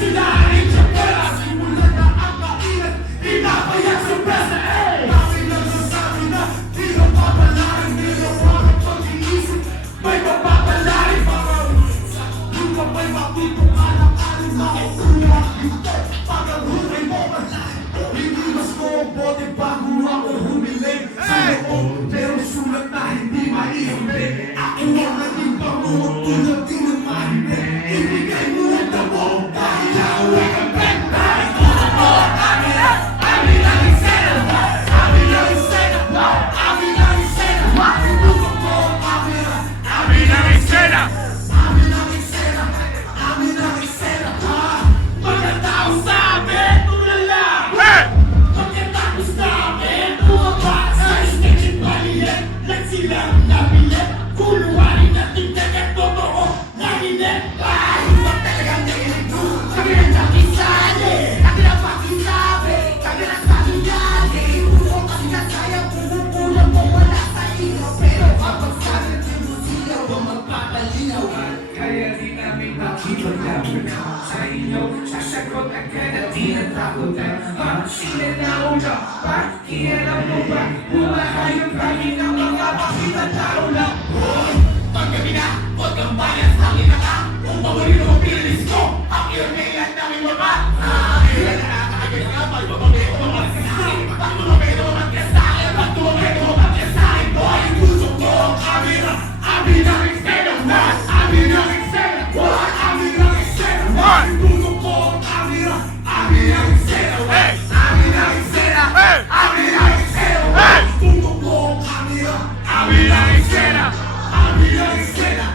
Sila ay tiyapera, simulan na ang mainat, pinapayak sa presa, Dami lang nasabi na, di na papalarin, nilawag ang pag-iisip, may mapapalarin. Yung kapay matutong alang-aling makukuha, pagkang hulay mo malalim. Hindi mas ko ang bote bago ako humiling sa loob, pero sulat na hindi maihimbing. Ako ang naging pangunod tulad din ng mahimbing. Ibigay mo ang damo dahil ako ay kampeng. Dahil tulad mo ang amin ang eksena. Amin ang eksena. Amin ang eksena. Tulad mo ang amin ang eksena. Amin ang eksena. Amin ang eksena. Mga tao sa amin, tulala. Pagkatapos namin, bumaba sa stage at maliit. Lang silang nabilit. Kuluwarin at tingnan at totoo nagilit. Ay, huwag talagang nailig. Kami ang nakisali. Kami ang pakisabi. Kami ang salunyali. Puso kasi nasayang pumupulang mo wala sa iyo. Pero habang sabi mo siyaw ang magpapalinaw. Kaya di namin makipaglaban sa inyo. Sasagot agad at di natakutan. Sila na una, pakialam mo ba? Humahayop kami ng mga pakitang tao lang. Paggabi na, huwag kang bias. Ang ina ka, kung paborito mo pinilis ko. Ang ilan namin mama. Ilan na nakakagay ka, pagbabago mo magkasahin. Pagbabago mo magkasahin. Pagbabago mo magkasahin. Boy, puso ko ang kamera. Amin ang eksena. Amin ang eksena. Amin ang eksena. Puso ko ang kamera. Amin ang eksena. Amin ang eksena. Amin ang eksena. Puso ko ang kamera. Amin ang eksena. Amin ang eksena.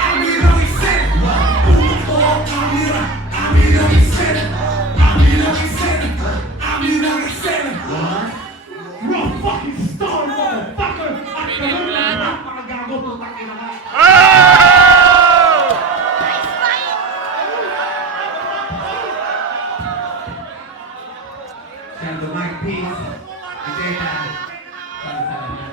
Amin ang eksena. Puso ko ang kamera. Amin ang eksena. Amin ang eksena. Amin ang eksena. You're a fucking star, motherfucker! At ganun lang ang pagagago ng takina ka. Send the mic, peace. Isaiah.